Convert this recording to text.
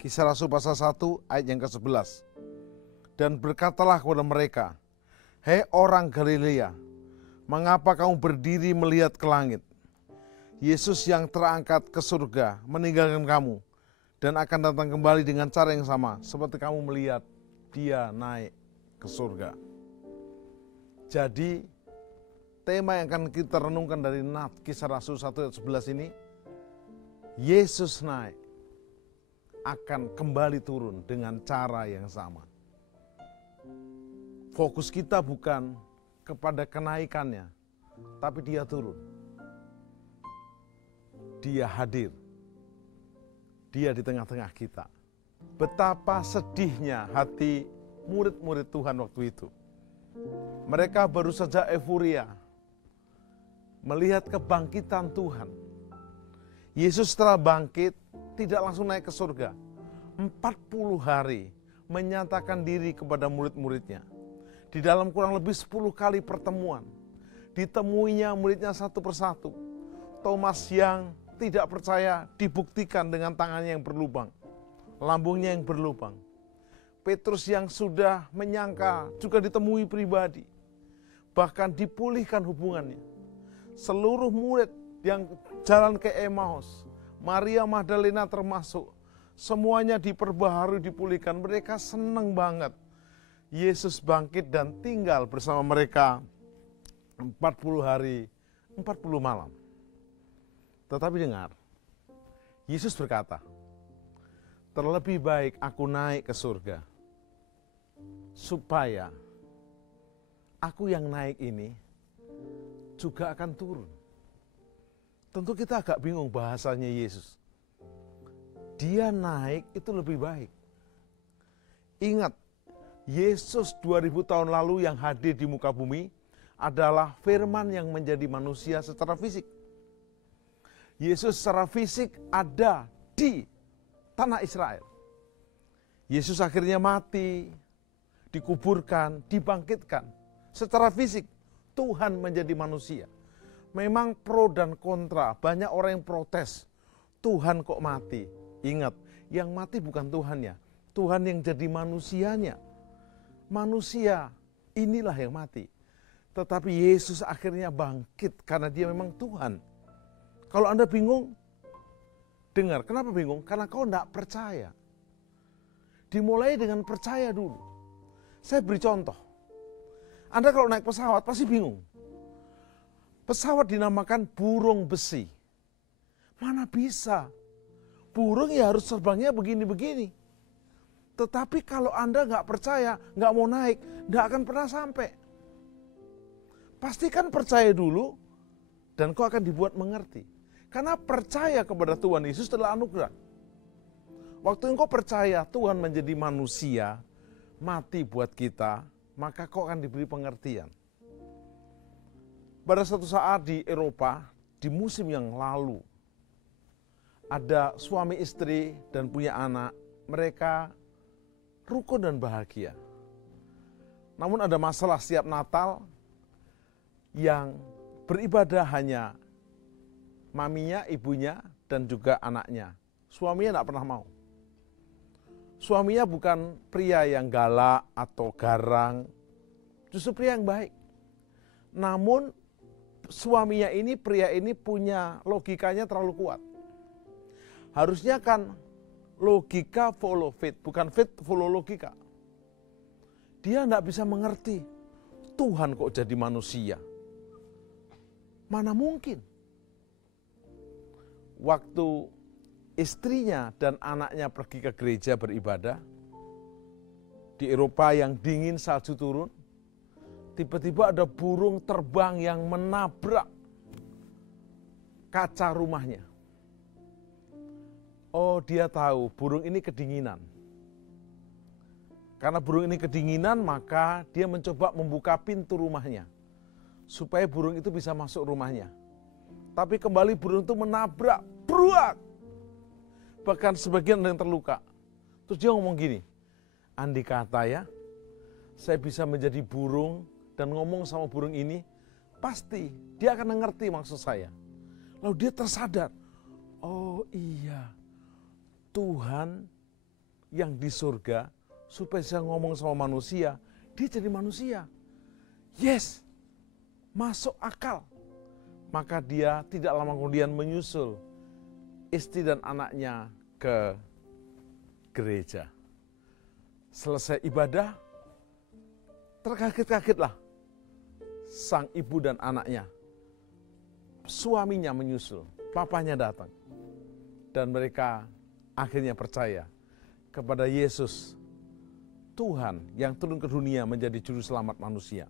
Kisah Rasul pasal 1 ayat yang ke-11. Dan berkatalah kepada mereka, "Hei orang Galilea, mengapa kamu berdiri melihat ke langit? Yesus yang terangkat ke surga meninggalkan kamu dan akan datang kembali dengan cara yang sama seperti kamu melihat dia naik ke surga." Jadi tema yang akan kita renungkan dari Kisah Rasul 1 ayat 11 ini, Yesus naik akan kembali turun dengan cara yang sama. Fokus kita bukan kepada kenaikannya, tapi dia turun. Dia hadir. Dia di tengah-tengah kita. Betapa sedihnya hati murid-murid Tuhan waktu itu. Mereka baru saja euforia melihat kebangkitan Tuhan. Yesus setelah bangkit tidak langsung naik ke surga. 40 hari menyatakan diri kepada murid-muridnya. Di dalam kurang lebih 10 kali pertemuan, ditemuinya muridnya satu persatu. Thomas yang tidak percaya dibuktikan dengan tangannya yang berlubang, lambungnya yang berlubang. Petrus yang sudah menyangka juga ditemui pribadi, bahkan dipulihkan hubungannya. Seluruh murid yang jalan ke Emmaus, Maria Magdalena termasuk, semuanya diperbaharui, dipulihkan. Mereka senang banget Yesus bangkit dan tinggal bersama mereka 40 hari, 40 malam. Tetapi dengar, Yesus berkata, "Terlebih baik aku naik ke surga, supaya aku yang naik ini juga akan turun." Tentu kita agak bingung bahasanya Yesus. Dia naik itu lebih baik. Ingat, Yesus 2000 tahun lalu yang hadir di muka bumi adalah firman yang menjadi manusia secara fisik. Yesus secara fisik ada di tanah Israel. Yesus akhirnya mati, dikuburkan, dibangkitkan. Secara fisik, Tuhan menjadi manusia. Memang pro dan kontra, banyak orang yang protes. Tuhan kok mati? Ingat, yang mati bukan Tuhannya. Tuhan yang jadi manusianya. Manusia inilah yang mati. Tetapi Yesus akhirnya bangkit karena dia memang Tuhan. Kalau Anda bingung, dengar. Kenapa bingung? Karena kau tidak percaya. Dimulai dengan percaya dulu. Saya beri contoh. Anda kalau naik pesawat pasti bingung. Pesawat dinamakan burung besi. Mana bisa? Burung ya harus terbangnya begini-begini. Tetapi kalau Anda nggak percaya, nggak mau naik, nggak akan pernah sampai. Pastikan percaya dulu, dan kau akan dibuat mengerti. Karena percaya kepada Tuhan Yesus adalah anugerah. Waktu engkau percaya Tuhan menjadi manusia, mati buat kita, maka kau akan diberi pengertian. Pada suatu saat di Eropa, di musim yang lalu, ada suami istri dan punya anak, mereka rukun dan bahagia. Namun ada masalah setiap Natal yang beribadah hanya maminya, ibunya, dan juga anaknya. Suaminya tidak pernah mau. Suaminya bukan pria yang galak atau garang, justru pria yang baik. Namun suaminya ini, pria ini punya logikanya terlalu kuat. Harusnya kan logika follow faith, bukan faith follow logika. Dia tidak bisa mengerti, Tuhan kok jadi manusia. Mana mungkin? Waktu istrinya dan anaknya pergi ke gereja beribadah, di Eropa yang dingin salju turun, tiba-tiba ada burung terbang yang menabrak kaca rumahnya. Oh, dia tahu burung ini kedinginan. Karena burung ini kedinginan, maka dia mencoba membuka pintu rumahnya supaya burung itu bisa masuk rumahnya. Tapi kembali burung itu menabrak, bruak. Bahkan sebagian ada yang terluka. Terus dia ngomong gini, andai kata ya, saya bisa menjadi burung dan ngomong sama burung ini, pasti dia akan mengerti maksud saya. Lalu dia tersadar, oh iya, Tuhan yang di surga supaya bisa ngomong sama manusia, dia jadi manusia. Yes, masuk akal. Maka dia tidak lama kemudian menyusul istri dan anaknya ke gereja. Selesai ibadah, terkaget-kagetlah sang ibu dan anaknya. Suaminya menyusul, papanya datang. Dan mereka akhirnya percaya kepada Yesus, Tuhan yang turun ke dunia menjadi juru selamat manusia.